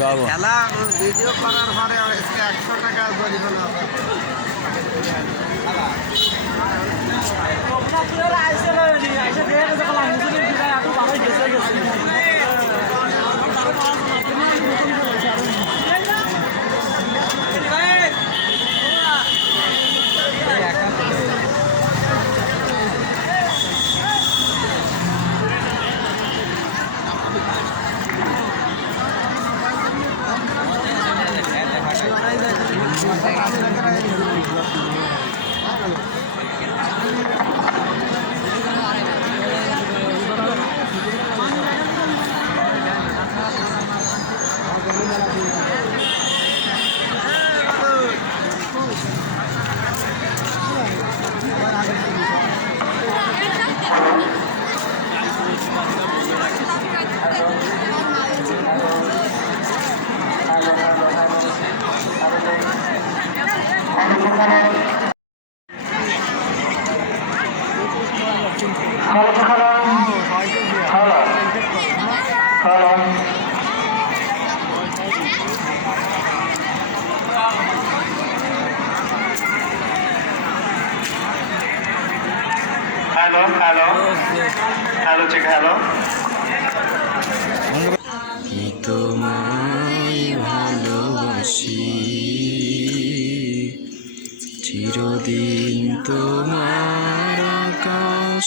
খেলা ভিডিও করার পরে 100 টাকা জরিমানা হবে। Hello hello hello check hello. আমি তোমায় ভালোবাসি, চিরদিন তোমার আকাশ,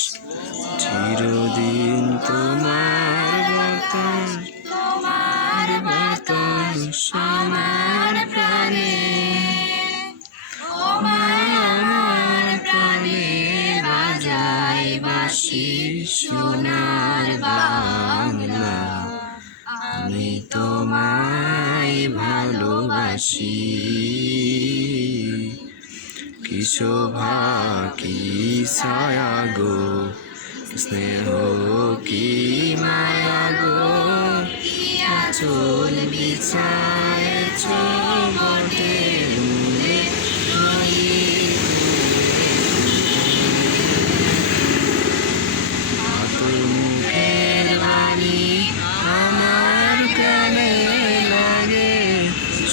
চিরদিন তোমার বাতাস, তোমার বাতাস আমার প্রাণে, আমার প্রাণে বাজায় বাঁশি সোনার বাংলা। আমি তোমায় ভালোবাসি, কি শোভা কি ছায়া গো, স্নেহ কি মায়া গো, আঁচল বিছায়েছ বটের মূলে, তোর মুখের বাণী আমার কানে লাগে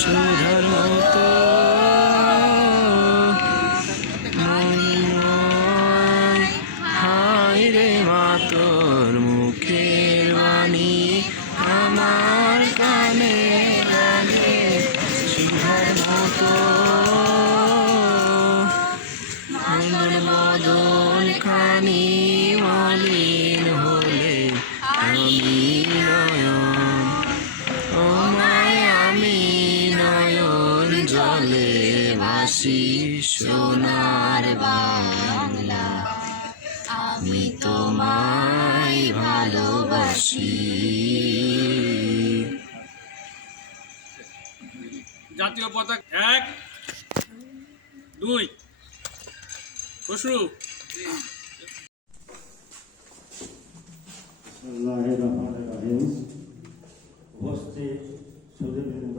সুধার মতো, হায় রে মা তোর মুখের বাণী আমার কানে লাগে সুধার মতো, মন বদন খানি মলিন হলে আমি নয়ন, ও মায় আমি নয়ন জলে ভাসি সোনার বাংলা। আমি তোমায় ভালোবাসি। জাতীয় পতাকা 1 2 খসরু। উপস্থিত সুধীবৃন্দ,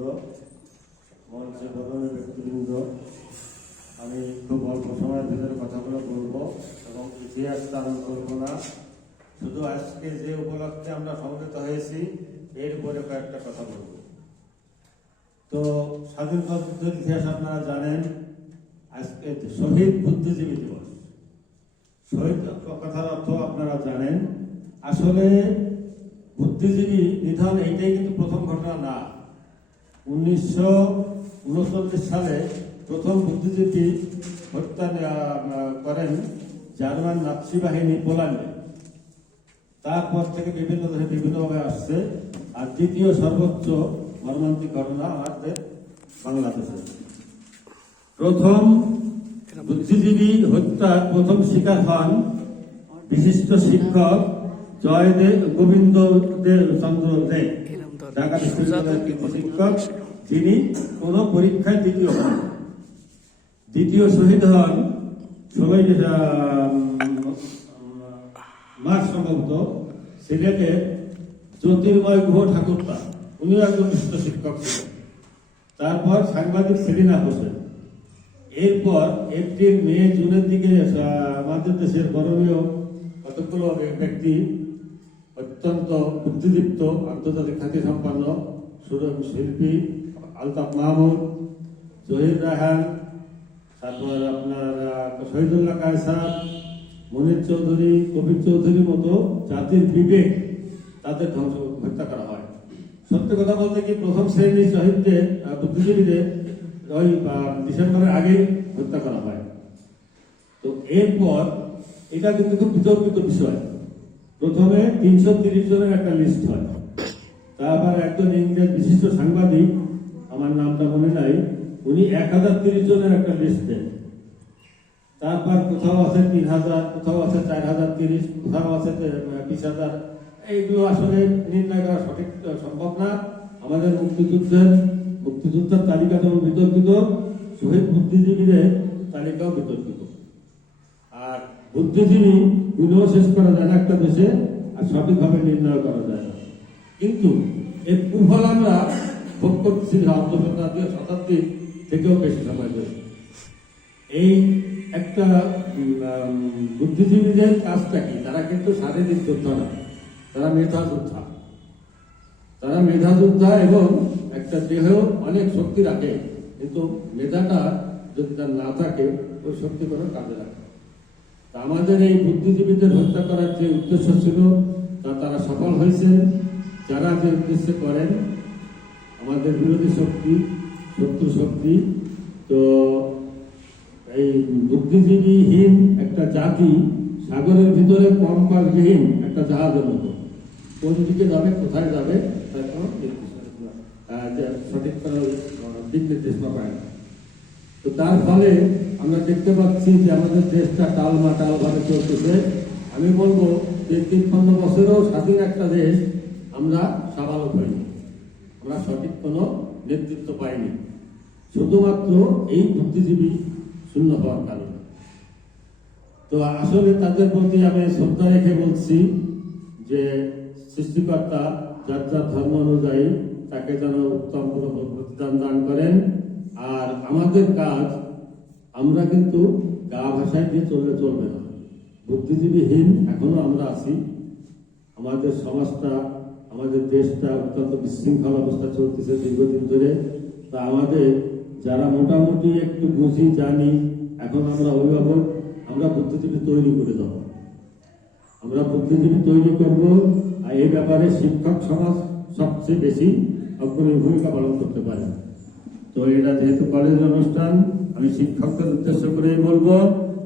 মঞ্চে গৌরবের ব্যক্তিবৃন্দ, আমি খুব অল্প সময়ের ভিতরে কথাগুলো বলবো এবং ইতিহাস ধারণ করবো না। শুধু আজকে যে উপলক্ষে আমরা সমবেত হয়েছি এর উপরে কয়েকটা কথা বলবো। তো স্বাধীনতা যুদ্ধের ইতিহাস আপনারা জানেন। আজকে শহীদ বুদ্ধিজীবী দিবস, শহীদ কথার অর্থ আপনারা জানেন। আসলে বুদ্ধিজীবী নিধন এইটাই কিন্তু প্রথম ঘটনা না। 1939 সালে প্রথম বুদ্ধিজীবী হত্যা করেন জার্মান নাৎসি বাহিনী পোল্যান্ডে। তারপর থেকে বিভিন্ন দেশে বিভিন্নভাবে আসছে। আর দ্বিতীয় সর্বোচ্চ মর্মান্তিক ঘটনা আমাদের বাংলাদেশে। প্রথম বুদ্ধিজীবী হত্যার প্রথম শিকার হন বিশিষ্ট শিক্ষক জয়দেব গোবিন্দ চন্দ্র দে, ঢাকা বিশ্ববিদ্যালয়ের শিক্ষক, যিনি কোন পরীক্ষায় দ্বিতীয় শহীদ হন 16 মার্চ সম্ভবত সিলেটের জ্যোতির্ময় গুহ ঠাকুরতা, উনিও একজন বিশিষ্ট শিক্ষক ছিলেন। তারপর সাংবাদিক সেলিনা হোসেন। এরপর এপ্রিল মে জুনের দিকে আমাদের দেশের বরণীয় কতগুলো ব্যক্তি, অত্যন্ত বুদ্ধিদীপ্ত, আন্তর্জাতিক খ্যাতি সম্পন্ন শিল্পী আলতাফ মাহমুদ, জহির রায়হান, তারপর আপনার শহীদুল্লাহ কায়সার, মনির চৌধুরী, কবির চৌধুরীর মতো জাতির বিবেক তাদের হত্যা করা হয়। সত্যি কথা বলতে কি, প্রথম শ্রেণীর শহীদদের বুদ্ধিজীবীদের ওই ডিসেম্বরের আগে হত্যা করা হয়। তো এরপর এটা কিন্তু খুব বিতর্কিত বিষয়। প্রথমে 330 জনের একটা লিস্ট হয়, তারপর একজন ইংরেজ বিশিষ্ট সাংবাদিক, আমার নামটা মনে নাই, উনি 1030 জনের একটা লিস্ট দেন। তারপর কোথাও আছে 3000, কোথাও আছে 4030, কোথাও আছে 20,000। এইগুলো আসলে নির্ণয় করা সঠিক সম্ভব না। আমাদের মুক্তিযুদ্ধের তালিকা যেমন বিতর্কিত, শহীদ বুদ্ধিজীবীদের তালিকাও বিতর্কিত। আর বুদ্ধিজীবী গুণও শেষ করা যায় না একটা দেশে, আর সঠিকভাবে নির্ণয় করা যায় না। কিন্তু এর কুফল আমরা ভোগ করতেছি 19 শতাব্দীর থেকেও বেশি সময় ধরে। এই একটা বুদ্ধিজীবীদের কাজটা কি, তারা কিন্তু শারীরিক যোদ্ধা না, তারা মেধা যোদ্ধা। তারা মেধা যোদ্ধা এবং একটা দেহ অনেক শক্তি রাখে, কিন্তু মেধাটা যদি তার না থাকে ওই শক্তি কোনো কাজে রাখে। তা আমাদের এই বুদ্ধিজীবীদের হত্যা করার যে উদ্দেশ্য ছিল তা তারা সফল হয়েছেন। যারা যে উদ্দেশ্যে করেন, আমাদের বিরোধী শক্তি, শত্রু শক্তি, তো এই বুদ্ধিজীবীহীন একটা জাতি সাগরের ভিতরে কম্পাসবিহীন একটা জাহাজের মতো, কোন দিকে যাবে, কোথায় যাবে তার কোনো সঠিক দিক নির্দেশনা পায় না। তো তার ফলে আমরা দেখতে পাচ্ছি যে আমাদের দেশটা টালমাটাল ভাবে চলতেছে। আমি বলবো যে 53 বছরেও স্বাধীন একটা দেশ আমরা স্বাভাবিক হইনি, আমরা সঠিক কোনো নেতৃত্ব পাইনি, শুধুমাত্র এই বুদ্ধিজীবী শূন্য হওয়ার কারণে। তো আসলে তাদের প্রতি আমি শ্রদ্ধা রেখে বলছি যে সৃষ্টিকর্তা যার যার ধর্ম অনুযায়ী তাকে যেন উত্তম প্রতিদান দান করেন। আর আমাদের কাজ, আমরা কিন্তু গা ভাষায় দিয়ে চলবে না। বুদ্ধিজীবীহীন এখনো আমরা আছি। আমাদের সমাজটা, আমাদের দেশটা অত্যন্ত বিশৃঙ্খল অবস্থা চলতেছে দীর্ঘদিন ধরে। তা আমাদের যারা মোটামুটি একটু বুঝি, জানি, এখন আমরা অভিভাবক, আমরা বুদ্ধিজীবী তৈরি করে দেবো, আমরা বুদ্ধিজীবী তৈরি করব। আর এই ব্যাপারে শিক্ষক সমাজ সবচেয়ে বেশি অগ্রণী ভূমিকা পালন করতে পারে। তো এটা যেহেতু কলেজের অনুষ্ঠান, আমি শিক্ষকদের উদ্দেশ্য করেই বলবো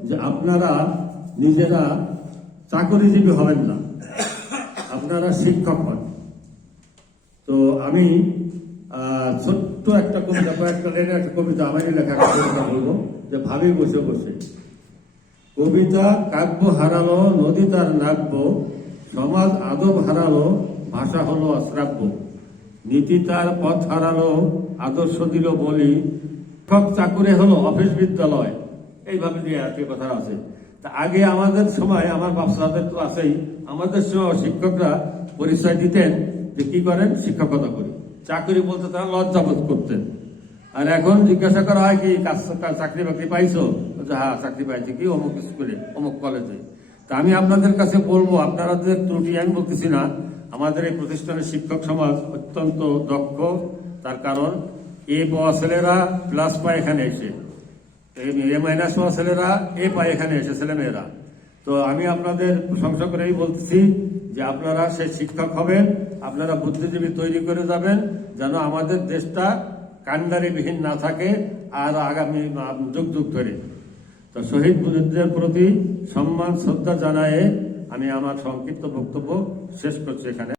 যে আপনারা নিজেরা চাকরিজীবী হবেন না, আপনারা শিক্ষক হন। তো আমি ছোট্ট একটা কবিতা, কয়েকটা লাইনের একটা কবিতা, আমারই লেখা একটা কবিতা বলবো, যে ভাবি বসে বসে। কবিতা কাব্য হারালো, নদী তার নাব্য, সমাজ আদব হারালো, ভাষা হলো অশ্রাব্য, নীতি তার পথ হারালো, আদর্শ দিল বলি, শিক্ষক চাকুরে হলো অফিস বিদ্যালয়। এইভাবে দিয়ে আর কি কথা আছে। তা আগে আমাদের সময়, আমার বাচ্চাদের তো আছেই, আমাদের সময় শিক্ষকরা পরিচয় দিতেন যে কি করেন, শিক্ষকতা করি। চাকরি বলতে তারা লজ্জাবোধ করতেন। আর এখন জিজ্ঞাসা করা হয় কি চাকরি বাকরি পাইছো, হ্যাঁ চাকরি পাইছি, কি অমুক স্কুলে, অমুক কলেজে। তা আমি আপনাদের কাছে বলবো, আপনাদের ত্রুটি আমি বলতেছি না, আমাদের এই প্রতিষ্ঠানের শিক্ষক সমাজ অত্যন্ত দক্ষ। তার কারণ এ পাওয়া ছেলেরা প্লাস পায় এখানে এসে, এ মাইনাস পাওয়া ছেলেরা এ পায় এখানে এসে, ছেলেমেয়েরা। তো আমি আপনাদের প্রশংসা করেই বলতেছি যে আপনারা সেই শিক্ষক হবেন, আপনারা বুদ্ধিজীবী তৈরি করে যাবেন, যেন আমাদের দেশটা কান্ডারিবিহীন না থাকে আর আগামী যুগ যুগ ধরে। তো শহীদ বুদ্ধিজীবীদের প্রতি সম্মান শ্রদ্ধা জানায়ে আমি আমার সংক্ষিপ্ত বক্তব্য শেষ করছি এখানে।